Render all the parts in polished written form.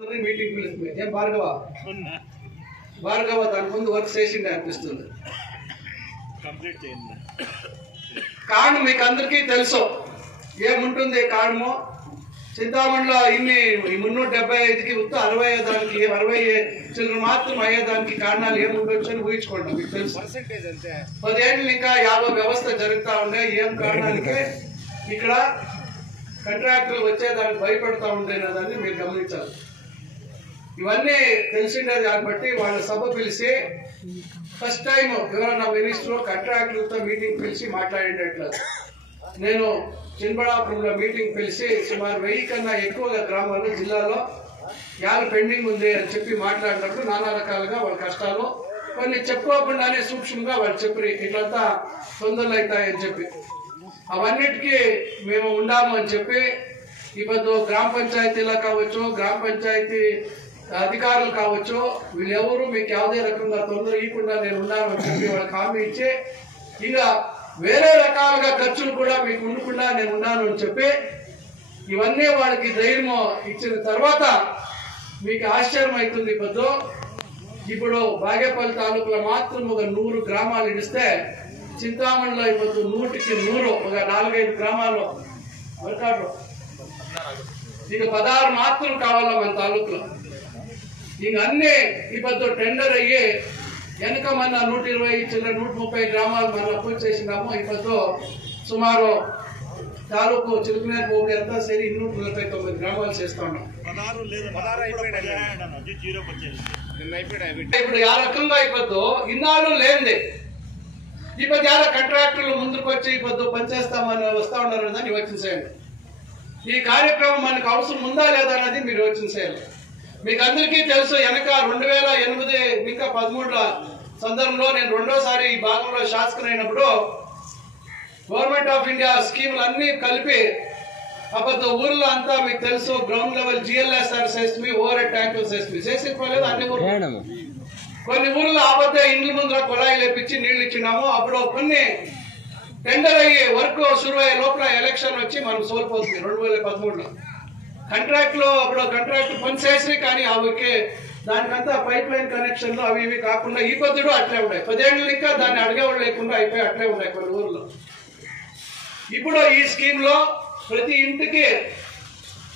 Meeting పిలుస్తుంది ఏం భార్గవ భార్గవ దాని ముందు వర్క్ చేసింది అనిపిస్తుంది. కారణం మీకు అందరికీ తెలుసు ఏముంటుంది. కారణము చింతామణిలో ఇన్ని 375కి ఉత్త 60 దానికి 60 చిల్లర మాత్రం అయ్యేదానికి కారణాలు ఏముండొచ్చు అని ఊహించుకోండి. మీకు తెలుసు 10 ఏళ్ళు ఇంకా 50 వ్యవస్థ జరుగుతూ ఉండే ఏం కారణానికి ఇక్కడ కాంట్రాక్టులు వచ్చేదానికి భయపడతా ఉండే దాన్ని మీరు గమనించాలి. ఇవన్నీ తెలిసిండేది కాబట్టి వాళ్ళ సభ పిలిచి ఫస్ట్ టైం ఎవరన్నా మినిస్టర్ కాంట్రాక్టులతో మీటింగ్ పిలిచి మాట్లాడేటట్లు నేను చిన్బడాపురంలో మీటింగ్ పిలిచి సుమారు 1000 కన్నా ఎక్కువగా గ్రామాలు జిల్లాలో యాలు పెండింగ్ ఉంది అని చెప్పి మాట్లాడినప్పుడు నానా రకాలుగా వాళ్ళ కష్టాలు కొన్ని చెప్పుకోకుండానే సూక్ష్మంగా వాళ్ళు చెప్పి ఇట్లంతా తొందరలు అవుతాయని చెప్పి అవన్నిటికీ మేము ఉండాము అని చెప్పి ఇప్పుడు గ్రామ పంచాయతీలో కావచ్చు, గ్రామ పంచాయతీ అధికారులు కావచ్చు, వీళ్ళెవరు మీకు ಯಾವುದೇ రకంగా తొందర ఇవ్వకుండా నేను ఉన్నాను అని చెప్పి వాళ్ళకి హామీ ఇచ్చి ఇక వేరే రకాలుగా ఖర్చులు కూడా మీకు ఉండకుండా నేను ఉన్నాను అని చెప్పి ఇవన్నీ వాళ్ళకి ధైర్యం ఇచ్చిన తర్వాత మీకు ఆశ్చర్యం అవుతుంది. ఇప్పుడు బాగేపల్లి తాలూకులో మాత్రం ఒక 100 గ్రామాలు ఇస్తే చింతామణిలో ఇప్పుడు 100కి 100 ఒక 4-5 గ్రామాలు వర్కాడు ఇక 16 మాత్రం కావాలా మన తాలూకులో. ఇంక అన్ని ఇప్పుడు టెండర్ అయ్యి వెనక మన 120 చిల్లర 130 గ్రామాలు మనం అప్రోచ్ చేసినాము. ఇప్పుడు సుమారు తాలూకు చిలుకునేరు పోటీ అంతా సరి 249 గ్రామాలు చేస్తా ఉన్నాం. ఇప్పుడు ఆ రకంగా ఇప్పుడు ఇన్నాళ్ళు లేనిది ఇప్పుడు చాలా కాంట్రాక్టర్లు ముందుకు వచ్చి ఇప్పుడు పనిచేస్తామని వస్తా ఉన్నారు దాన్ని యోచన చేయండి. ఈ కార్యక్రమం మనకు అవసరం ఉందా లేదా అన్నది మీరు యోచన చేయాలి. మీకు అందరికీ తెలుసు వెనక 2008 ఇంకా 13 సందర్భంలో నేను రెండోసారి ఈ భాగంలో శాసకునైనప్పుడు గవర్నమెంట్ ఆఫ్ ఇండియా స్కీములు అన్ని కలిపి అప్పుడు ఊర్లో అంతా మీకు తెలుసు గ్రౌండ్ లెవెల్ GLSR చేస్తుంది, ఓవర్ హెడ్ ట్యాంకులు చేస్తుంది. చేసేసుకోలేదు అన్ని ఊర్లు. కొన్ని ఊర్లో ఆపత్తే ఇండ్ల ముందర కుళాయి లేపించి నీళ్లు ఇచ్చినాము. అప్పుడు కొన్ని టెండర్ అయ్యి వర్క్ షురు అయ్యే లోపల ఎలక్షన్ వచ్చి మనం సోల్పోతుంది 2013లో. కాంట్రాక్ట్లో అప్పుడు కాంట్రాక్ట్ పని చేసి కానీ అవికి దానికంతా పైప్ లైన్ కనెక్షన్లు అవి ఇవి కాకుండా ఈ పద్ధతులు అట్లే ఉన్నాయి. 10 ఏళ్ళు ఇంకా దాన్ని అడిగేవాళ్ళు లేకుండా అయిపోయి అట్లే ఉన్నాయి కొన్ని ఊర్లో. ఇప్పుడు ఈ స్కీమ్ లో ప్రతి ఇంటికి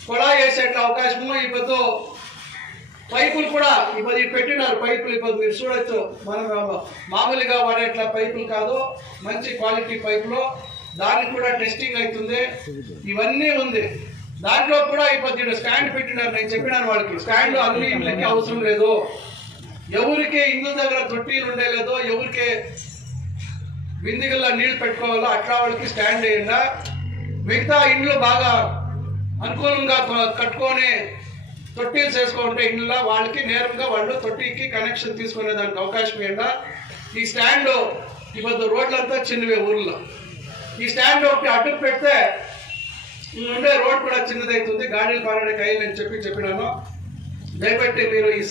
కుళాయి వేసేట్ల అవకాశము ఇప్పుడు పైపులు కూడా ఇప్పుడు పెట్టినారు. పైపులు ఇప్పుడు మీరు చూడొచ్చు, మనం మామూలుగా వాడేట్ల పైపులు కాదు, మంచి క్వాలిటీ పైపులు. దానికి కూడా టెస్టింగ్ అవుతుంది. ఇవన్నీ ఉంది. దాంట్లో కూడా ఇప్పుడు స్టాండ్ పెట్టినారు. నేను చెప్పినాను వాళ్ళకి స్టాండ్ అన్ని ఇండ్లకి అవసరం లేదు, ఎవరికి ఇండ్ల దగ్గర తొట్టీలు ఉండేలేదో, ఎవరికి బిందిగల్లో నీళ్లు పెట్టుకోవాలో అట్లా వాళ్ళకి స్టాండ్ వేయండి. మిగతా ఇండ్లు బాగా అనుకూలంగా కట్టుకొని తొట్టీలు చేసుకుంటే ఇండ్ల వాళ్ళకి నేరుగా వాళ్ళు తొట్టికి కనెక్షన్ తీసుకునే దానికి అవకాశం ఇవ్వండి. ఈ స్టాండ్ ఇప్పుడు రోడ్లంతా చిన్నవే ఊర్లో. ఈ స్టాండ్ ఒకటి అడ్డు పెడితే ఉండే రోడ్ కూడా చిన్నదవుతుంది, గాడీలు పారడానికి అయ్యిందని చెప్పినాను. దయపెట్టి మీరు ఈ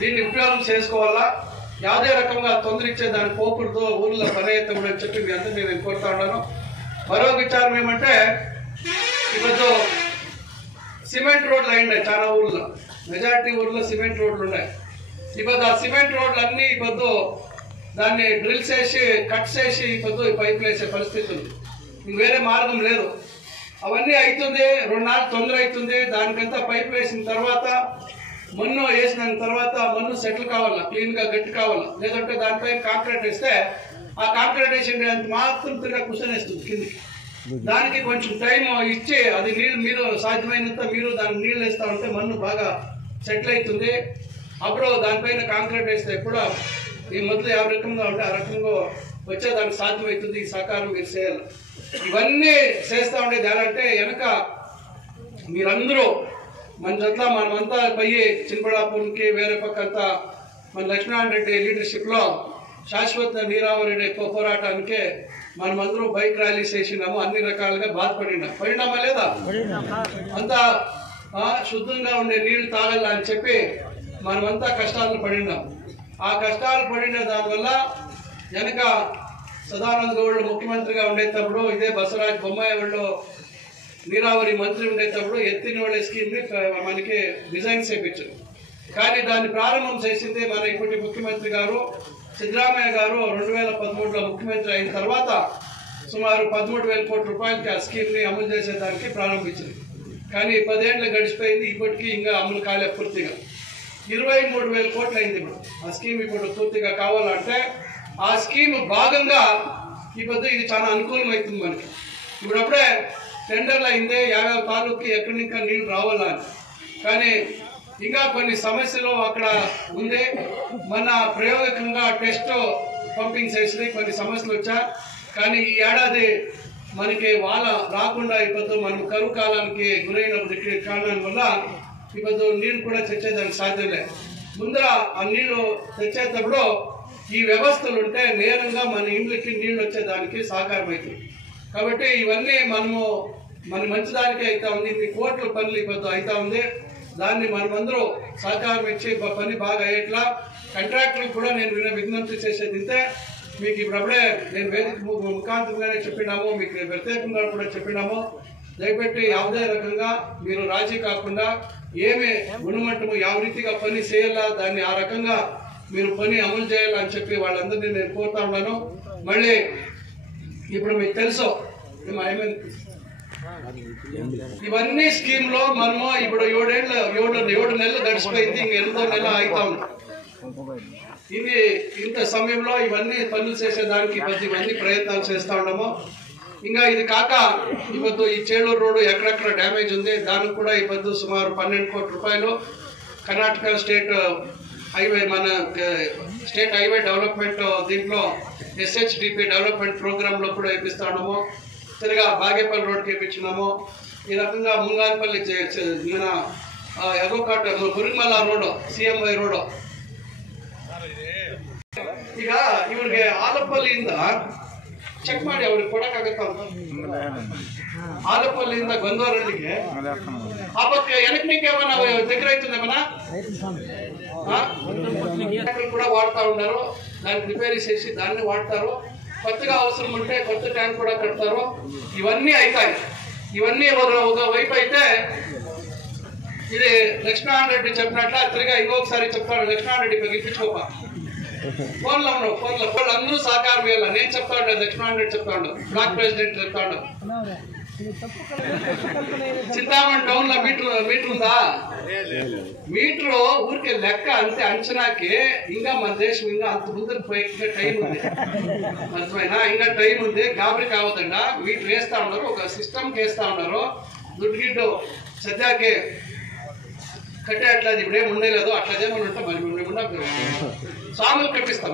దీన్ని ఉపయోగం చేసుకోవాలా. ಯಾವುದೇ రకంగా తొందర ఇచ్చే దాన్ని పోకూడదు, ఊర్లో పని అవుతామని అని చెప్పి మీ అందరినీ నేను కోరుతా ఉన్నాను. మరో విచారం ఏమంటే ఇప్పుడు సిమెంట్ రోడ్లు అయ్యిండే చాలా ఊర్లో, మెజారిటీ ఊర్లో సిమెంట్ రోడ్లు ఉన్నాయి. ఇప్పుడు ఆ సిమెంట్ రోడ్లు అన్నీ ఇప్పుడు దాన్ని డ్రిల్ చేసి కట్ చేసి ఇప్పుడు పైపులు వేసే పరిస్థితి ఉంది. వేరే మార్గం లేదు. అవన్నీ అవుతుంది, 2 నాలుగు తొందర అవుతుంది. దానికంతా పైపు వేసిన తర్వాత మన్ను వేసిన తర్వాత మన్ను సెటిల్ కావాలా, క్లీన్ గా గట్టి కావాలా. లేదంటే దానిపైన కాంక్రీట్ వేస్తే ఆ కాంక్రీట్ వేసిన మాత్రం తిరిగా కుసనేస్తుంది కిందికి. దానికి కొంచెం టైం ఇచ్చి అది నీళ్ళు మీరు సాధ్యమైనంత మీరు దానికి నీళ్ళు వేస్తా ఉంటే మన్ను బాగా సెటిల్ అవుతుంది. అప్పుడు దానిపైన కాంక్రీట్ వేస్తే కూడా ఈ మొదలు ఏ రకంగా ఉంటే ఆ రకంగా వచ్చేదానికి సాధ్యమవుతుంది. ఈ సహకారం మీరు చేయాలి. ఇవన్నీ చేస్తా ఉండేది ఎలాంటే వెనక మీరందరూ మన జట్ల మనమంతా పోయి చిన్బడాపురంకి వేరే పక్కంతా మన లక్ష్మీనారాయణ రెడ్డి లీడర్షిప్లో శాశ్వత నీరావరి పోరాటానికి మనమందరూ బైక్ ర్యాలీస్ చేసినాము. అన్ని రకాలుగా పడినామా లేదా? అంతా శుద్ధంగా ఉండే నీళ్లు తాగాల అని చెప్పి మనమంతా కష్టాలను పడినాం. ఆ కష్టాలు పడిన దానివల్ల వెనక సదానంద గౌడ్ ముఖ్యమంత్రిగా ఉండేటప్పుడు ఇదే బసవరాజ్ బొమ్మాయి వాళ్ళు నీరావరి మంత్రి ఉండేటప్పుడు ఎత్తినోళ్ళ స్కీమ్ని మనకి డిజైన్ చేయించారు. కానీ దాన్ని ప్రారంభం చేసింది మన ఇప్పటి ముఖ్యమంత్రి గారు సిద్ధరామయ్య గారు 2013లో ముఖ్యమంత్రి అయిన తర్వాత సుమారు 13,000 కోట్ల రూపాయలకి ఆ స్కీమ్ని అమలు చేసేదానికి ప్రారంభించింది. కానీ 10 ఏళ్ళు గడిచిపోయింది, ఇప్పటికీ ఇంకా అమలు కాలే పూర్తిగా. 23,000 కోట్లు అయింది ఇప్పుడు ఆ స్కీమ్ ఇప్పుడు పూర్తిగా కావాలంటే. ఆ స్కీమ్ భాగంగా ఇప్పుడు ఇది చాలా అనుకూలమవుతుంది మనకి. ఇప్పుడప్పుడే టెండర్లు అయిందే 50 తాలూకి ఎక్కడి ఇంకా నీళ్లు రావాలని. కానీ ఇంకా కొన్ని సమస్యలు అక్కడ ఉంది. మన ప్రయోగకంగా టెస్ట్ పంపింగ్ చేసి కొన్ని సమస్యలు వచ్చా. కానీ ఈ ఏడాది మనకి వాళ్ళ రాకుండా ఇప్పుడు మనం కరువు కాలానికి గురైన కారణం వల్ల ఇప్పుడు నీళ్ళు కూడా తెచ్చేదానికి సాధ్యం లేదు. ముందర ఆ నీళ్లు తెచ్చేటప్పుడు ఈ వ్యవస్థలు ఉంటే నేరంగా మన ఇండ్లకి నీళ్లు వచ్చేదానికి సహకారం అవుతుంది. కాబట్టి ఇవన్నీ మన మంచిదానికి అవుతా ఉంది. ఇన్ని కోట్ల పనులు ఇప్పుడు అవుతా ఉంది. దాన్ని మనమందరూ సహకారం ఇచ్చి పని బాగా అయ్యేట్లా కాంట్రాక్టర్లకు కూడా నేను విజ్ఞప్తి చేసేది ఇంతే. మీకు ఇప్పుడప్పుడే నేను వేదిక ముఖాంతరంగానే చెప్పినాము, మీకు ప్రత్యేకంగా కూడా చెప్పినాము. దయపెట్టి ಯಾವುದೇ రకంగా మీరు రాజీ కాకుండా ఏమి గుణమట్టము ಯಾವ రీతిగా పని చేయాలా దాన్ని ఆ రకంగా మీరు పని అమలు చేయాలని చెప్పి వాళ్ళందరినీ నేను కోరుతా ఉన్నాను. మళ్ళీ ఇప్పుడు మీకు తెలుసు ఇవన్నీ స్కీమ్ లో మనము ఇప్పుడు 7 నెలలు గడిచిపోయింది, ఇంక 8వ నెల అవుతా ఉంది. ఇది ఇంత సమయంలో ఇవన్నీ పనులు చేసేదానికి ఇవన్నీ ప్రయత్నాలు చేస్తా ఉన్నాము. ఇంకా ఇది కాక ఇప్పుడు ఈ చేలూరు రోడ్డు ఎక్కడెక్కడ డ్యామేజ్ ఉంది దానికి కూడా ఇప్పుడు సుమారు 12 కోట్ల రూపాయలు కర్ణాటక స్టేట్ హైవే మన స్టేట్ హైవే డెవలప్మెంట్ దీంట్లో SHDP డెవలప్మెంట్ ప్రోగ్రామ్ లో కూడా ఇప్పిస్తా ఉన్నాము. తిరిగా బాగేపల్లి రోడ్కి ఇప్పించినాము. ఈ రకంగా ముంగానపల్లి మన ఎగోకాట మురిమల్ల రోడ్ CMY రోడ్. ಈಗ ಇವ್ರಿಗೆ ಆಲಪಲ್ಲಿಯಿಂದ ಚೆಕ್ ಮಾಡಿ ಅವ್ರಿಗೆ ಕೊಡಕ್ಕಾಗತ್ತ ಆಲಪಲ್ಲಿಯಿಂದ ಗೊಂದವರಳ್ಳಿಗೆ ఆ పక్క ఎనకనికేమన్నా దగ్గర అవుతుందేమన్నా కూడా వాడుతూ ఉన్నారు. దాన్ని రిపేర్ చేసి దాన్ని వాడతారు. కొత్తగా అవసరం ఉంటే కొత్త ట్యాంక్ కూడా కడతారు. ఇవన్నీ అవుతాయి. ఇవన్నీ ఒక వైపు అయితే ఇది లక్ష్మీనారాయణ రెడ్డి చెప్పినట్ల తిరిగా ఇంకొకసారి చెప్తాడు. లక్ష్మీనారాయణ రెడ్డి ఇప్పించుకోప ఫోన్లో అందరూ సహకారం ఇవ్వాలి. నేను చెప్తా ఉంటాను, లక్ష్మీనారాయణ రెడ్డి చెప్తా ఉంటాను, బ్లాక్ ప్రెసిడెంట్ చెప్తా ఉంటాను. చింతామణి టౌన్ లో మీటర్ ఉందా? మీటర్ ఊరికే లెక్క అంతే, అంచనాకి. ఇంకా మన దేశం ఇంకా అంత ముందుకు పోయి ఇంకా టైం ఉంది, అర్థమైనా? ఇంకా టైం ఉంది, గాబరి కావద్దండా. మీటర్ వేస్తా ఉన్నారు, ఒక సిస్టమ్కి వేస్తా ఉన్నారు. దుడ్డు గిడ్డు సద్యాకే కట్టే అట్లా ఇప్పుడేం ఉండలేదు. అట్లా ఏమని ఉంటా మరి ఉండకుండా సాములు కట్టిస్తాం.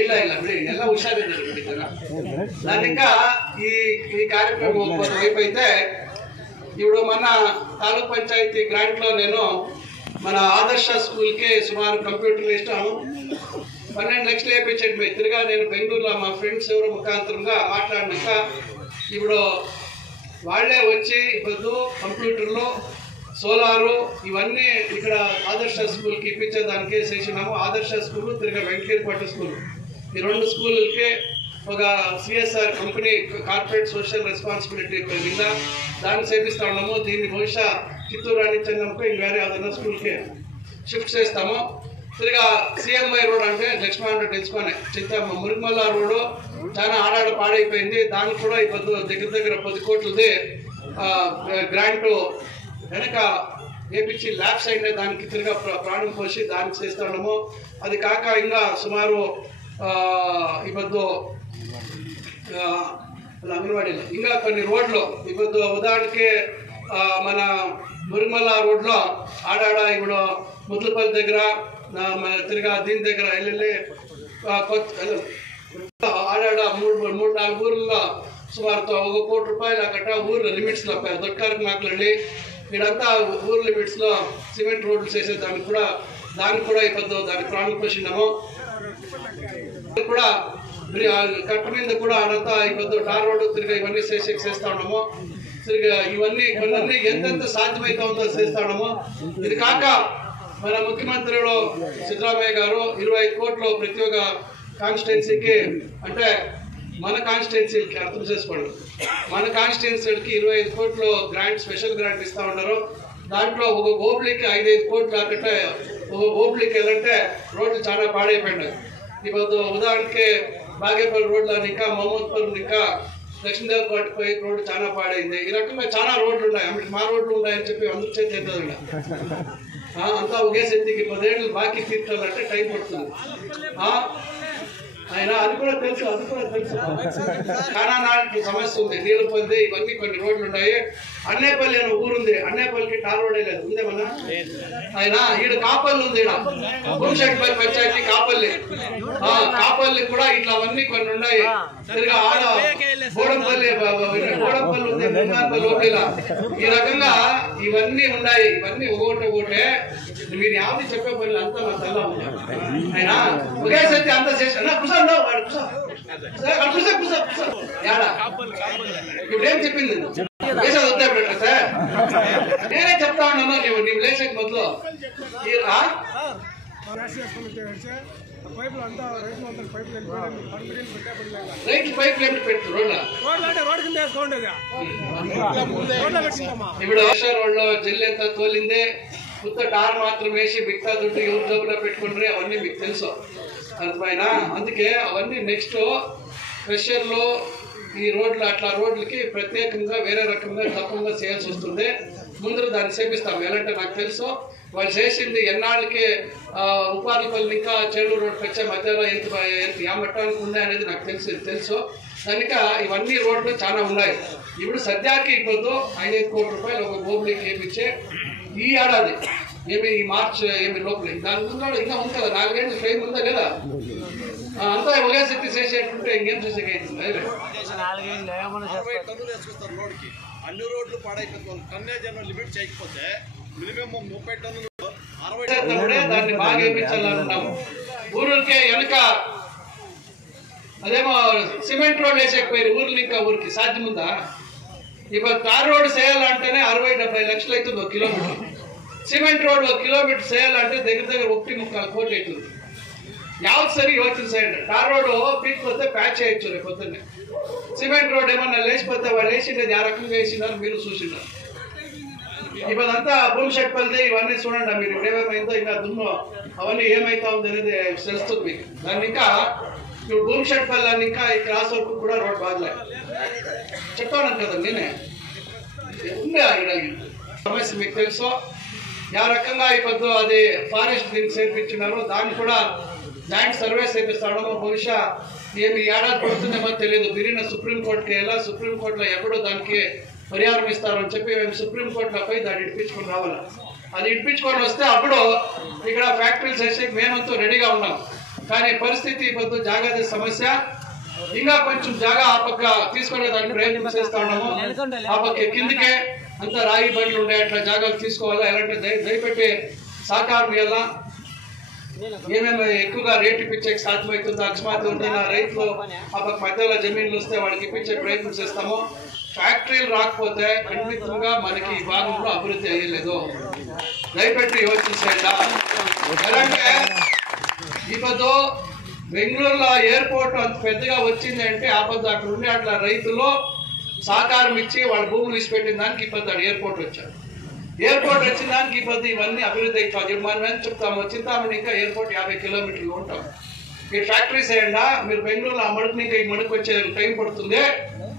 ಇಲ್ಲ ಬಿಡಿ, ಎಲ್ಲ ಹುಷಾರಿದ್ದಾರೆ. ನಾನು ఇంకా ఈ కార్యక్రమం వైపు అయితే ఇప్పుడు మన తాలూక్ పంచాయతీ గ్రాంట్ లో నేను మన ఆదర్శ స్కూల్ కి సుమారు కంప్యూటర్లు ఇస్తాను. 12 లక్షలు వేయించండి. తిరిగా నేను బెంగళూరులో మా ఫ్రెండ్స్ ఎవరు ముఖాంతరంగా మాట్లాడినాక ఇప్పుడు వాళ్ళే వచ్చి ఇప్పుడు కంప్యూటర్లు సోలారు ఇవన్నీ ఇక్కడ ఆదర్శ స్కూల్కి ఇప్పించేదానికి చేసినాము. ఆదర్శ స్కూల్ తిరిగి వెంకటేశ్వర స్కూల్, ఈ 2 స్కూళ్ళకి ఒక CSR company corporate social responsibility కింద దాన్ని చేపిస్తా ఉన్నాము. దీన్ని బహుశా చిత్తూరు రాణించందుకు ఇంక వేరే ఏదైనా స్కూల్కి షిఫ్ట్ చేస్తాము. తిరిగా CMY రోడ్ అంటే లక్ష్మణ్ రెడ్డి తెలుసుకొని మురిమల్ల రోడ్డు చాలా ఆడాడ పాడైపోయింది. దానికి కూడా ఇప్పుడు దగ్గర 10 కోట్లది గ్రాంట్ వెనక వేపించి ల్యాబ్స్ అయిన దానికి తిరిగా ప్రాణం పోసి దానికి చేస్తా ఉన్నాము. అది కాక ఇంకా సుమారు ఇప్పుడు అంగన్వాడీలో ఇంకా కొన్ని రోడ్లు ఇప్పుడు ఉదాహరణకి మన మురిమల్ల రోడ్లో ఆడాడ ఇప్పుడు ముద్దుపల్లి దగ్గర మన తిరిగా దీని దగ్గర వెళ్ళి ఆడాడ 3-4 ఊర్లలో సుమారు 1 కోటి రూపాయలు అక్కడ ఊర్ల లిమిట్స్ లో దొడ్కారకు మాట్లాడి ఇదంతా ఊర్ లిమిట్స్ లో సిమెంట్ రోడ్లు చేసే దానికి కూడా ఇప్పుడు దానికి ప్రాణం పోసినాము. కూడా కట్ట మీద కూడా అదంతా ఇప్పుడు టార్ రోడ్డు తిరిగి ఇవన్నీ చేస్తా ఉన్నాము. తిరిగి ఇవన్నీ కొన్ని ఎంతెంత సాధ్యమైతే ఉందో చేస్తా ఉన్నాము. ఇది కాక మన ముఖ్యమంత్రిలో సిద్ధరామయ్య గారు 25 కోట్లు ప్రతి ఒక్క కాన్స్టిట్యున్సీకి అంటే మన కాన్స్టిట్యున్సీలకి అర్థం చేసుకోండి, మన కాన్స్టిట్యున్సీలకి 25 కోట్లు గ్రాంట్, స్పెషల్ గ్రాంట్ ఇస్తా ఉన్నారు. దాంట్లో ఒక గోబులికి 5-5 కోట్లు కాకుండా ఒక గోబులికి వెళ్ళంటే రోడ్లు చాలా పాడైపోయినాయి. ఇప్పుడు ఉదాహరణకి బాగేపల్లి రోడ్లో ఇంకా మహమ్మద్పూర్ ఇంకా దక్షిణదేవకోట పోయి రోడ్డు చాలా పాడైంది. ఈ రకంగా చాలా రోడ్లు ఉన్నాయి. అప్పుడు మా రోడ్లు ఉన్నాయని చెప్పి అందరూ చేసేది అంతా ఒకే శక్తికి 10 ఏళ్ళు బాకీ తీర్చాలంటే టైం పడుతుంది. ఆయన అది కూడా తెలుసు చాలా నాటికి సమస్య ఉంది. నీళ్ళపల్లి ఇవన్నీ కొన్ని రోడ్లు ఉన్నాయి. అన్నేపల్లి అనే ఊరుంది, అన్నేపల్లికి టార్ రోడే లేదు, ఉందేమన్నా? ఆయన ఈడ కాపల్లి ఉంది, ఈడ భూమిశెట్టిపల్లి పంచాయతీ కాపల్లి, కాపల్లి కూడా ఇట్లా అవన్నీ కొన్ని ఉన్నాయి. తిరిగా ఆడ గోడంపల్లి ఉంది, ముంగానపల్లి ఓపిలా, ఈ రకంగా ఇవన్నీ ఉన్నాయి. ఇవన్నీ ఒకటే మీరు యావది చెప్పే పనులు అంతా నా తల్ల ఆయన ఒకే సత్తి అంతా చేశాను. ఇప్పుడేం చెప్పింది వద్దా పెట్ట సార్, నేనే చెప్తా ఉన్నా. నీవు లేచక మొదలు రైతు పైప్ లైన్ పెట్టు ఇప్పుడు రోడ్లో జల్లంతా తోలిందే, కొత్త టార్ మాత్రం వేసి మిగతా దుడ్డు ఎవరు జబ్బులో పెట్టుకుంటారు అవన్నీ మీకు తెలుసు అర్థమైనా. అందుకే అవన్నీ నెక్స్ట్ ప్రెషర్లో ఈ రోడ్లు అట్లా రోడ్లకి ప్రత్యేకంగా వేరే రకంగా తప్పకుండా చేయాల్సి వస్తుంది. ముందు దాన్ని చేపిస్తాం. ఎలాంటి నాకు తెలుసు వాళ్ళు చేసింది ఎన్నాళ్ళకి ఉపాధిపల్లి ఇంకా చెల్లూరు రోడ్కి వచ్చే మధ్యలో ఎంత మట్టానికి ఉన్నాయి అనేది నాకు తెలుసు. కనుక ఇవన్నీ రోడ్లు చాలా ఉన్నాయి. ఇప్పుడు సద్యాకి ఇప్పుడు 5 కోట్ల రూపాయలు ఒక గోబులికి వేయించే ఈ ఏడాది ఏమి ఈ మార్చ్ ఏమి లోపల దాని ముందు ఇంకా ఉంది కదా, 4 ఏళ్ళు ఫ్రేమ్ ఉందా లేదా? అంతా ఒకే శక్తి చేసేటుంటే ఇంకేం చేసేకైతుంది. అన్ని రోడ్లు పాడైపోతుంది. టన్నేజ్ లిమిట్ చేయకపోతే మినిమం 30 టన్నులు దాన్ని బాగా వేయించాలనుకున్నాము. ఊరుకే వెనక అదేమో సిమెంట్ రోడ్ వేసేకపోయారు ఊర్లు, ఇంకా ఊరికి సాధ్యముందా? ఇప్పుడు తార్ రోడ్ చేయాలంటేనే 60-70 లక్షలు అవుతుంది 1 కిలోమీటర్. సిమెంట్ రోడ్ 1 కిలోమీటర్ చేయాలంటే దగ్గర 1.25 కోట్లు అవుతుంది. యావత్ సరి యోచన చేయండి. టార్ రోడ్ పీక్ పోతే ప్యాచ్ చేయొచ్చు రేపు పొద్దున్నే. సిమెంట్ రోడ్ ఏమన్నా లేచిపోతే వాళ్ళు వేసిండేది ఆ రకంగా వేసినారు, మీరు చూసినారు. ఇప్పుడు అంతా భూమిశెట్టిపల్లి ఇవన్నీ చూడండి మీరు. ఏమేమైందో ఇంకా దుమ్ము అవన్నీ ఏమైతా ఉంది అనేది తెలుస్తుంది మీకు. దాన్ని ఇంకా ఇప్పుడు భూమిశెట్టిపల్లి అని ఇంకా ఈ క్రాస్ వరకు కూడా రోడ్ బాగలే చెప్తాను కదా నేనే. ఉంది సమస్య మీకు తెలుసు. ఆ రకంగా ఇప్పుడు అది ఫారెస్ట్ దీనికి చేర్పించినారు. దాన్ని కూడా జాయింట్ సర్వే చేపిస్తాడు. బహుశా ఏమి ఏడాది పడుతుందేమో తెలియదు. బిరిన సుప్రీంకోర్టుకి వెళ్ళా, సుప్రీంకోర్టులో ఎక్కడో దానికి పరిహారం ఇస్తారని చెప్పి మేము సుప్రీంకోర్టులో పోయి దాన్ని ఇడిపించుకొని రావాలి. అది ఇడిపించుకొని వస్తే అప్పుడు ఇక్కడ ఫ్యాక్టరీలు చేసే మేమంతా రెడీగా ఉన్నాం. కానీ పరిస్థితి ఇప్పుడు జాగ్రత్త సమస్య. ఇంకా కొంచెం జాగా ఆ పక్క తీసుకునే దానికి ప్రయత్నం చేస్తా ఉన్నాము. ఆ పక్క కిందికే అంతా రాగి బండ్లు ఉండే అట్లా జాగాలు తీసుకోవాలా. ఎలాంటి దయపెట్టి సహకారం ఇవ్వాలా. ఏమేమి ఎక్కువగా రేటు ఇప్పించేకి సాధ్యమవుతుందో అకస్మాత్ ఉంటున్న రైతులు ఆ పక్క మధ్యలో జమీన్లు వస్తే వాళ్ళకి ఇప్పించే ప్రయత్నం చేస్తాము. ఫ్యాక్టరీలు రాకపోతే ఖండితంగా మనకి ఈ భాగంలో అభివృద్ధి అయ్యలేదు. దయపెట్టి యోచించండి. ఎలాంటే ఇప్పుడు బెంగళూరులో ఎయిర్పోర్ట్ అంత పెద్దగా వచ్చింది అంటే ఆపద అక్కడ ఉండే అట్లా రైతులు సహకారం ఇచ్చి వాళ్ళ భూములు ఇచ్చిపెట్టిన దానికి ఇప్పుడు ఎయిర్పోర్ట్ వచ్చారు. ఎయిర్పోర్ట్ వచ్చిన దానికి ఇప్పుడు ఇవన్నీ అభివృద్ధి అవుతుంది. మనం ఎంత చెప్తాము, చింతామణి ఇంకా ఎయిర్పోర్ట్ 50 కిలోమీటర్లు ఉంటాం. ఈ ఫ్యాక్టరీస్ అయ్యండా మీరు బెంగళూరులో ఆ మడుకు ఇంకా ఈ మడుకు వచ్చే టైం పడుతుంది.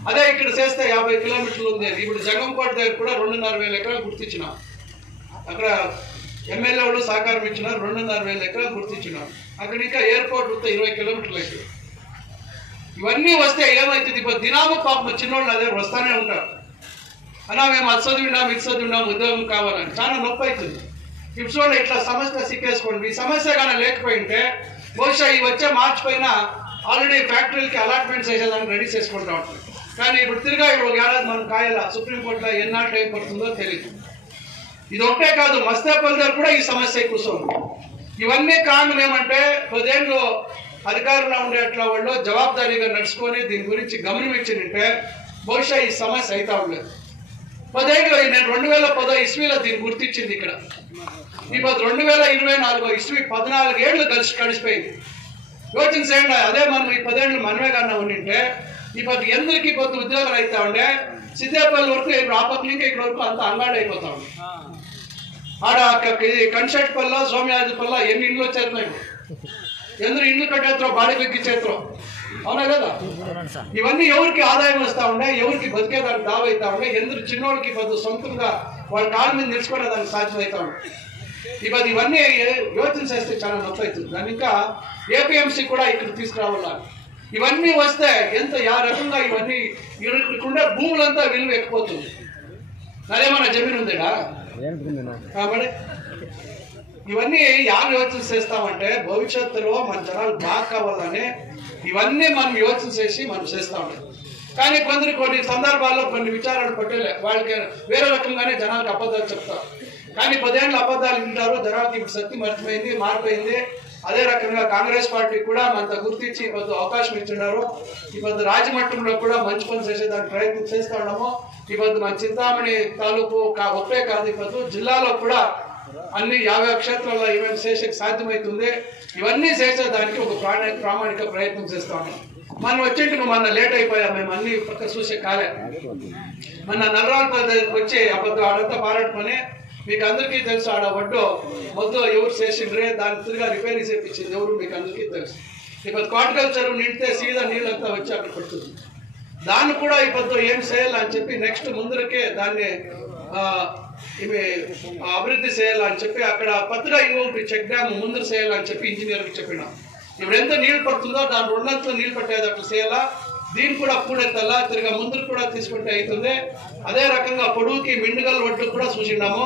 అదే ఇక్కడ చేస్తే 50 కిలోమీటర్లు ఉంది. ఇప్పుడు జగంకోట దగ్గర కూడా 2,500 ఎకరాలు గుర్తించినాం. అక్కడ ఎమ్మెల్యేలు సహకారం ఇచ్చినారు. 2,500 ఎకరాలు గుర్తించినారు. అక్కడ ఇంకా ఎయిర్పోర్ట్ 20 కిలోమీటర్లు అవుతుంది. ఇవన్నీ వస్తే ఏమవుతుంది? ఇప్పుడు దినాము పాపం చిన్నోళ్ళు అదే వస్తానే ఉంటారు. అన్నా మేము అది చదివినాం ఇది చదివినాం ఉద్యోగం కావాలని చాలా నొప్పి అవుతుంది. ఇప్పుడు ఇట్లా సమస్య సిక్కేసుకోండి. ఈ సమస్య కానీ లేకపోయింటే బహుశా ఈ వచ్చే మార్చి పైన ఆల్రెడీ ఫ్యాక్టరీలకి అలాట్మెంట్స్ చేసేదానికి రెడీ చేసుకుంటా ఉంటాం. కానీ ఇప్పుడు తిరిగా ఇప్పుడు 1 ఏడాది మనం కాయాల. సుప్రీంకోర్టులో ఎన్నాళ్ళు టైం పడుతుందో తెలియదు. ఇది ఒకటే కాదు, మస్తేపల్లి దగ్గర కూడా ఈ సమస్య కూర్చోండి. ఇవన్నీ కారణం ఏమంటే 10 ఏళ్ళు అధికారంలో ఉండేట్ల వాళ్ళు జవాబుదారీగా నడుచుకొని దీని గురించి గమనించిందంటే బహుశా ఈ సమస్య అయితే ఉండలేదు. 10 ఏళ్ళు నేను 2010 ఇస్వీలో దీన్ని గుర్తించింది. ఇక్కడ ఇప్పుడు 2024 ఇస్వీ 14 ఏళ్ళు గడిచిపోయింది. యోచన చేయండి. అదే మనం ఈ 10 ఏళ్ళు మనమే కన్నా ఉండింటే ఇప్పుడు ఎందరికి పొద్దు ఉద్యోగాలు అవుతా ఉండే సిద్దేపల్లి వరకు ఇప్పుడు ఆ పక్క ఇంకా ఇక్కడ వరకు అంత అంగాడు అయిపోతా ఉంది. ఆడ కన్సర్ట్ పల్ల సోమయాజి పల్ల ఎన్ని ఇండ్లు వచ్చేస్తున్నాయి, ఎందరు ఇండ్లు కట్టేస్తారో బాడీ ఎక్కిచ్చేస్తారో, అవునా కదా? ఇవన్నీ ఎవరికి ఆదాయం వస్తా ఉండే, ఎవరికి బతికేదానికి దావైతా ఉండే, ఎందరు చిన్నోళ్ళకి పొద్దు సొంతంగా వాళ్ళ కాళ్ళ మీద నిలుచుకోవడానికి సాధ్యమవుతా ఉండే. ఇప్పుడు ఇవన్నీ యోచన చేస్తే చాలా నొప్పి అవుతుంది. దాని ఇంకా ఏపీఎంసీ కూడా ఇక్కడ తీసుకురావాల. ఇవన్నీ వస్తే ఎంత రకంగా ఇవన్నీ ఇక్కడుండే భూములంతా విలువ ఎక్కిపోతుంది. అదేమన్నా జమీన్ ఉందేడా కాబట్టి ఇవన్నీ యారు యోచన చేస్తామంటే భవిష్యత్తులో మన జనాలు బాగా కావాలని ఇవన్నీ మనం యోచన చేసి మనం చేస్తా ఉంటాం. కానీ కొన్ని సందర్భాల్లో కొన్ని విచారాలు పట్టలే, వాళ్ళకి వేరే రకంగానే జనాలకు అబద్ధాలు చెప్తారు. కానీ 10 ఏళ్ళు అబద్ధాలు వింటారు, జనానికి ఇప్పుడు సత్యం మారిపోయింది. అదే రకంగా కాంగ్రెస్ పార్టీ కూడా మనతో గుర్తించి ఇప్పుడు అవకాశం ఇచ్చిన్నారు. ఇప్పుడు రాజమట్టంలో కూడా మంచి పని చేసేదానికి ప్రయత్నం చేస్తూ ఉన్నాము. ఇప్పుడు మన చింతామణి తాలూకు ఒప్పే కాదు, ఇప్పుడు జిల్లాలో కూడా అన్ని 50 క్షేత్రాల్లో ఏమేమి చేసేకి సాధ్యమవుతుంది. ఇవన్నీ చేసేదానికి ఒక ప్రామాణిక ప్రయత్నం చేస్తా ఉన్నాం. మనం వచ్చేందుకు మొన్న లేట్ అయిపోయాం, మేము అన్ని పక్క చూసే కాలే. మన నల్లరాళ్ళపల్లి దగ్గరికి వచ్చి అప్పుడు ఆడంతా పారాడుకొని మీకు అందరికీ తెలుసు, ఆడ వడ్డో మొత్తం ఎవరు చేసిండ్రే దాన్ని తిరిగా రిపేరింగ్ చేయించింది ఎవరు మీకు అందరికీ తెలుసు. ఇప్పుడు కోటకల్ చెరువు నిండితే సీదా నీళ్ళంతా వచ్చి అక్కడ పడుతుంది. దాన్ని కూడా ఇప్పుడు ఏం చేయాలని చెప్పి నెక్స్ట్ ముందరకే దాన్ని ఇవి అభివృద్ధి చేయాలని చెప్పి అక్కడ పత్రిక ఇంకొకటి చెక్ డ్యామ్ ముందర చేయాలని చెప్పి ఇంజనీర్కి చెప్పినాం. ఇప్పుడు ఎంత నీళ్ళు పడుతుందో దాని 2 నీళ్ళు పట్టేది అట్లా చేయాలా. దీన్ని కూడా పూడెత్తల్లా, తిరిగా ముందుకు కూడా తీసుకుంటే అవుతుంది. అదే రకంగా పొడుగుకి మిండుగల్ ఒడ్డు కూడా చూసినాము.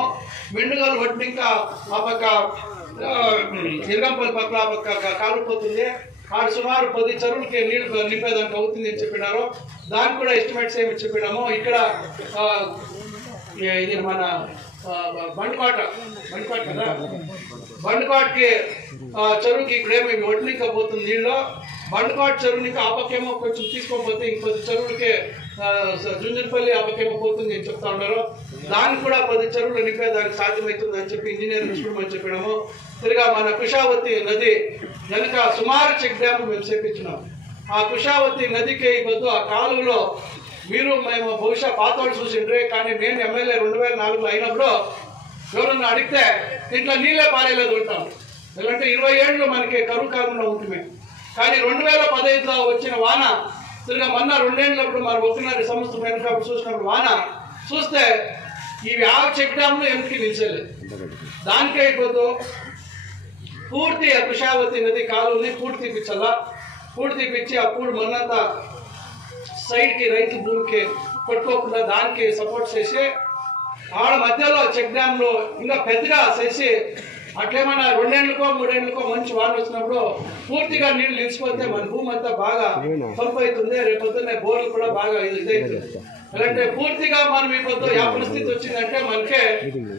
మిండుగల్ ఒడ్డు ఇంకా ఆ పక్క ఇరగంపల్లి పక్కల ఆ పక్క కాలిపోతుంది. ఆడ సుమారు 10 చెరువులకి నీళ్లు నింపేదానికి అవుతుంది అని చెప్పినారు. దానికి కూడా ఎస్టిమేట్స్ ఏమి చెప్పినాము. ఇక్కడ ఇది మన బండికోట కదా, బండికోటకి చెరువుకి ఇక్కడేమి ఒడ్లింకపోతుంది నీళ్ళు. బండికోట చెరువుని ఆ పక్కేమో కొంచెం తీసుకోకపోతే ఇంకొద్ది చెరువులకి జుంజనపల్లి ఆ పక్కేమో పోతుంది అని చెప్తా ఉన్నారు. దాన్ని కూడా 10 చెరువులు నింపేదానికి సాధ్యమవుతుంది అని చెప్పి ఇంజనీరింగ్ చూడమని చెప్పినాము. తిరిగా మన కుషావతి నది వెనుక సుమారు చెక్ డ్యామ్ మేము చేపించినాం. ఆ కుషావతి నదికి ఇప్పుడు ఆ కాలువలో మేము బహుశా పాతోళ్ళు చూసిండ్రే, కానీ నేను ఎమ్మెల్యే 2004లో అయినప్పుడు ఎవరన్నా అడిగితే ఇట్లా నీళ్ళే పారేలేదు ఉంటాం. ఎందుకంటే 20 ఏళ్ళు మనకి కరువు కాకుండా ఉంటుంది. కానీ 2015లో వచ్చిన వాన తిరిగా మొన్న 2 ఏళ్ళప్పుడు మన ఒక్కనారి సంస్థ వెనుకప్పుడు చూసినప్పుడు వాన చూస్తే ఇవి చెక్ డ్యామ్లు ఎందుకు నిలిచలేదు. దానికే అయిపోతూ పూర్తి కుషావతి నది కాలువని పూర్తి తీపించాలా. పూర్తి తీపించి ఆ పూడి మొన్నంతా సైడ్కి రైతు భూమికి కొట్టుకోకుండా దానికి సపోర్ట్ చేసి ఆడ మధ్యలో చెక్ డ్యామ్లో ఇంకా పెద్దగా చేసి అట్లేమన్నా 2 ఏళ్ళకో 3 ఏళ్ళకో మంచి వాన వచ్చినప్పుడు పూర్తిగా నీళ్లు నిలిచిపోతే మన భూమి అంతా బాగా పంపు అవుతుంది. రేపొద్దునే బోర్లు కూడా బాగా ఇదవుతుంది. అలాంటి పూర్తిగా మనం ఇప్పుడు ఆ పరిస్థితి వచ్చిందంటే మనకే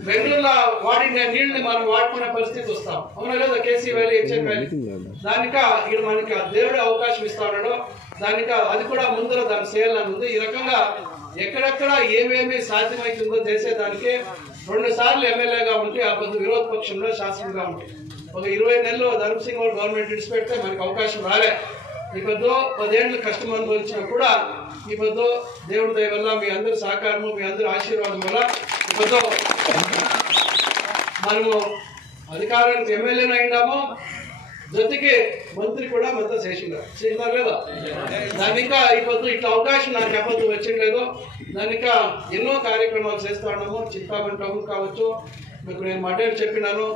బెంగళూరులో వాడిన నీళ్ళని మనం వాడుకునే పరిస్థితి వస్తాం, అవునా లేదా? కేసీ వ్యాలీ, హెచ్ఎన్ వ్యాలీ దానిక ఇక్కడ మనకి దేవుడు అవకాశం ఇస్తా ఉన్నాడు. దానిక అది కూడా ముందర దాన్ని చేయాలని ఉంది. ఈ రకంగా ఎక్కడెక్కడ ఏమేమి సాధ్యమవుతుందో చేసేదానికి 2 సార్లు ఎమ్మెల్యేగా ఉంటే ఆ పొద్దు విరోధ పక్షంలో శాసనంగా ఉంటే ఒక 20 నెలలు ధర్మసింగ్ గవర్నమెంట్ విడిచిపెడితే మనకి అవకాశం రాలే. ఈ పొద్దు 10 ఏళ్ళు కష్టం అనుభవించినా కూడా ఈ పొద్దు దేవుడి దయ వల్ల మీ అందరి సహకారము, మీ అందరి ఆశీర్వాదం వల్ల ఈ పొద్దు మనము అధికారానికి ఎమ్మెల్యేలు అయినాము, జొత్తికి మంత్రి కూడా మనతో చేసినారు లేదా? దాని ఇంకా ఈ పొద్దు ఇట్లా అవకాశం నాకు ఎప్పొద్దు వచ్చిండలేదు. దాని ఇంకా ఎన్నో కార్యక్రమాలు చేస్తా ఉన్నాము. చింతామణి టౌన్ కావచ్చు, మీకు నేను మటేరు చెప్పినాను.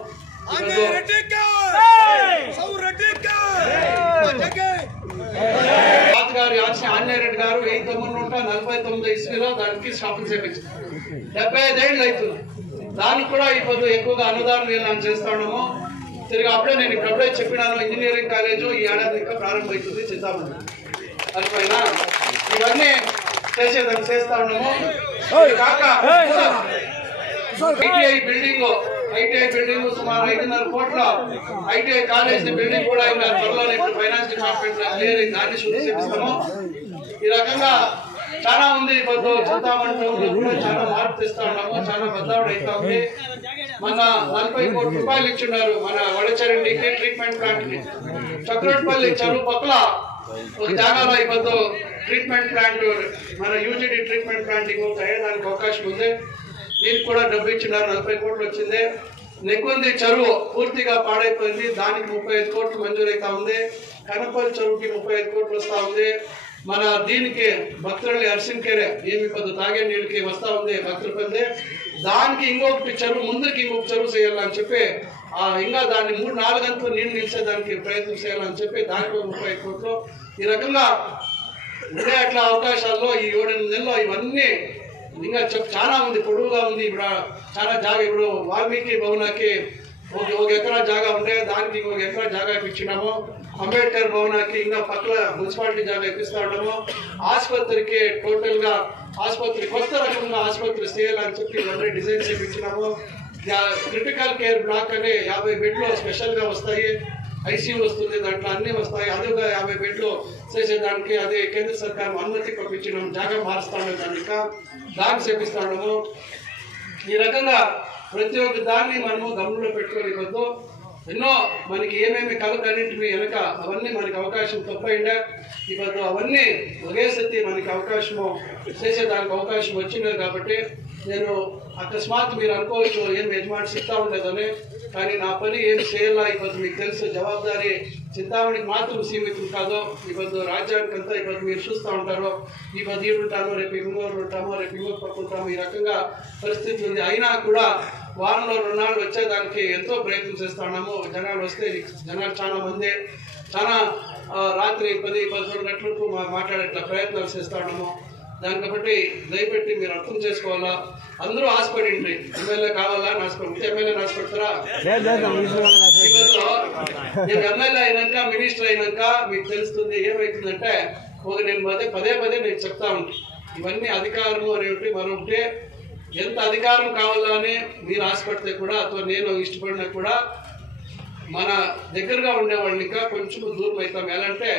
గారు ఆంజనేయరెడ్డి గారు 1949 ఇస్వీలో దానికి స్థాపన చేపించారు. 75 ఏళ్ళు అవుతుంది. దానికి కూడా ఈ పొద్దు ఎక్కువగా అనుదానం వేయాలని చేస్తా ఉన్నాము. తిరిగి అప్పుడే నేను ఇప్పుడే చెప్పినాను, ఇంజనీరింగ్ కాలేజు ఈ ఏడాది ఇంకా ప్రారంభమవుతుంది చింతామణి అదిపైన ఇవన్నీ చేసేదాన్ని చేస్తా ఉన్నాము. కాక ఐటీఐ బిల్డింగ్ సుమారు 5.5 కోట్ల ఐటీఐ కాలేజ్ బిల్డింగ్ కూడా ఇంకా త్వరలో ఫైనాన్స్ డిపార్ట్మెంట్ దాన్ని శుద్ధి చేపిస్తాము. ఈ రకంగా చాలా ఉంది ఇప్పుడు చింతామణిలో కూడా చాలా మార్పు తెస్తా ఉన్నాము, చాలా బదలావడ అవుతా ఉంది. మన 40 కోట్ల రూపాయలు ఇచ్చిన్నారు మన వడచరండికి ట్రీట్మెంట్ ప్లాంట్ కి. చక్రవటిపల్లి చెరువు పక్కల ఒక జాగాలో ఇప్పుడు ట్రీట్మెంట్ ప్లాంట్ మన యూజీడీ ట్రీట్మెంట్ ప్లాంట్ ఇంకొక అయ్యేదానికి అవకాశం ఉంది. దీనికి కూడా డబ్బు ఇచ్చినారు, 40 కోట్లు వచ్చింది. నెక్కుంది చెరువు పూర్తిగా పాడైపోయింది, దానికి 35 కోట్లు మంజూరైతా ఉంది. కనపల్లి చెరువుకి 35 కోట్లు వస్తా ఉంది. మన దీనికి భక్తులు అర్సింకేరే ఏమి కొద్ది తాగే నీళ్ళకి వస్తా ఉంది భక్తులపల్లి, దానికి ఇంకొకటి చెరువు ముందుకి ఇంకొక చెరువు చేయాలని చెప్పి ఇంకా దాన్ని 3-4 గంటలు నీళ్లు నిలిచేదానికి ప్రయత్నం చేయాలని చెప్పి దాంట్లో 35 కోట్లు. ఈ రకంగా ఉండే అట్లా అవకాశాల్లో ఈ 7-8 నెలల్లో ఇవన్నీ ఇంకా చాలా ఉంది, పొడవుగా ఉంది. ఇప్పుడు చాలా జాగా ఇప్పుడు వాల్మీకి భవనానికి ఒక ఎకరా జాగా ఉంటే దానికి ఇంకొక ఎకరా జాగా ఇప్పించినాము. అంబేద్కర్ భవనానికి ఇంకా పక్కన మున్సిపాలిటీ జాగా ఇప్పిస్తా ఉన్నాము. ఆసుపత్రికి టోటల్ గా ఆసుపత్రి కొత్త రకంగా ఆసుపత్రి చేయాలని చెప్పి ఇవన్నీ డిజైన్ చేయించినాము. క్రిటికల్ కేర్ బ్లాక్ అని 50 బెడ్లు స్పెషల్ గా వస్తాయి, ఐసీయూ వస్తుంది, దాంట్లో అన్ని వస్తాయి. అదిగా 50 బెడ్లు చేసేదానికి అది కేంద్ర సర్కారం అనుమతి పంపించినాము. జాగా మారుస్తాము, దాన్ని చేపిస్తాము. ఈ రకంగా ప్రతి ఒక్క దాన్ని మనము గమనంలో పెట్టుకోలేకపోతూ ఎన్నో మనకి ఏమేమి కలకన్నింటివి వెనక అవన్నీ మనకి అవకాశం తప్పైండే. ఇప్పుడు అవన్నీ ఒకేసతి మనకి అవకాశము చేసేదానికి అవకాశం వచ్చింది. కాబట్టి నేను అకస్మాత్ మీరు అనుకోవచ్చు ఏం యజమాని చెప్తా ఉండేదని, కానీ నా పని ఏం చేయాలా ఇప్పుడు మీకు తెలుసు. జవాబుదారీ చింతామణికి మాత్రం సీమితం కాదు, ఇప్పుడు రాజ్యానికి అంతా ఇప్పుడు మీరు చూస్తూ ఉంటారు. ఇప్పుడు ఈడు ఉంటాను, రేపు ఇంకోరు ఉంటాము, రేపు ఇంకోరు పట్టుకుంటాము, ఈ రకంగా పరిస్థితి ఉంది. అయినా కూడా వారంలో 2 నాళ్ళు వచ్చేదానికి ఎంతో ప్రయత్నం చేస్తా ఉన్నాము. జనాలు వస్తే జనాలు చాలా మంది చాలా రాత్రి 10-11 గంటలకు మాట్లాడేట్లా ప్రయత్నాలు చేస్తా ఉన్నాము. దాన్ని కాబట్టి దయపెట్టి మీరు అర్థం చేసుకోవాలా. అందరూ ఆశపడింది ఎమ్మెల్యే కావాలా, నాశపడి ఎమ్మెల్యే నాశపడతారా? నేను ఎమ్మెల్యే అయినాక మినిస్టర్ అయినాక మీకు తెలుస్తుంది ఏమవుతుందంటే, నేను పదే నేను చెప్తా ఉంటాను, ఇవన్నీ అధికారము అనేవి మరొకటి. ఎంత అధికారం కావాలా అని మీరు ఆశపడితే కూడా అథవా నేను ఇష్టపడినా కూడా మన దగ్గరగా ఉండేవాళ్ళని ఇంకా కొంచెం దూరం అవుతాం. ఎలా అంటే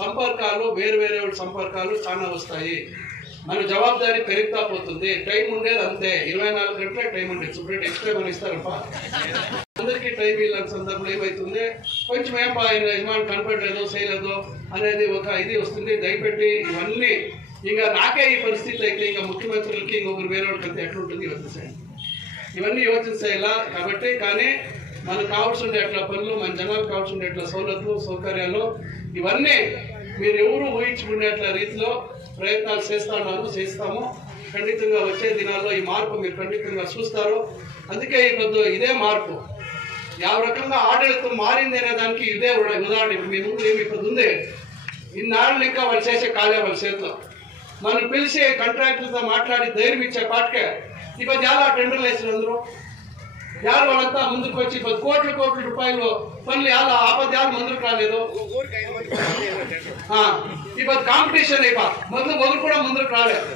సంపర్కాలు వేరే సంపర్కాలు చాలా వస్తాయి. మన జవాబుదారీ పెరుగుతా పోతుంది. టైం ఉండేది అంతే, 24 గంటలే టైం ఉండేది. సుప్రీం ఎక్స్ట్రా మనం ఇస్తారప్ప, అందరికీ టైం ఇలాంటి సందర్భంలో ఏమవుతుంది, కొంచెం ఏం యజమాని కనపడలేదు చేయలేదు అనేది ఒక ఇది వస్తుంది. దయపెట్టి ఇవన్నీ ఇంకా నాకే ఈ పరిస్థితి అయితే ఇంకా ముఖ్యమంత్రులకి ఇంకొకరు వేరే వాళ్ళకి అంతే ఎట్లుంటుంది యోచించాలి, ఇవన్నీ యోచించేలా. కాబట్టి కానీ మనకు కావాల్సి ఉండే అట్లా పనులు, మన జనాలకు కావాల్సి ఉండే అట్లా సౌలభ్యాలు సౌకర్యాలు ఇవన్నీ మీరు ఎవరు ఊహించుకునే అట్లా రీతిలో ప్రయత్నాలు చేస్తాము. ఖండితంగా వచ్చే దినాల్లో ఈ మార్పు మీరు ఖండితంగా చూస్తారు. అందుకే ఇప్పుడు ఇదే మార్పు ಯಾವ రకంగా ఆడళితం మారింది అనే దానికి ఇదే ఉదాహరణ. ఇప్పుడు మీ ముందు ఏమి ఇప్పుడు ఉంది, ఇన్నాళ్ళు ఇంకా వాళ్ళు చేసే కాలే వాళ్ళ చేతిలో. మనం పిలిచి కాంట్రాక్టర్తో మాట్లాడి ధైర్యం ఇచ్చే పాటకే ఇప్పుడు చాలా టెండర్లు వేసిన అందరూ యారు వాళ్ళంతా ముందుకు వచ్చి కోట్ల రూపాయలు పనులు యాలు ఆపద్యాలు ముందుకు రాలేదు. ఇప్పుడు కాంపిటీషన్ అయిపో మొదలు కూడా ముందుకు రాలేదు.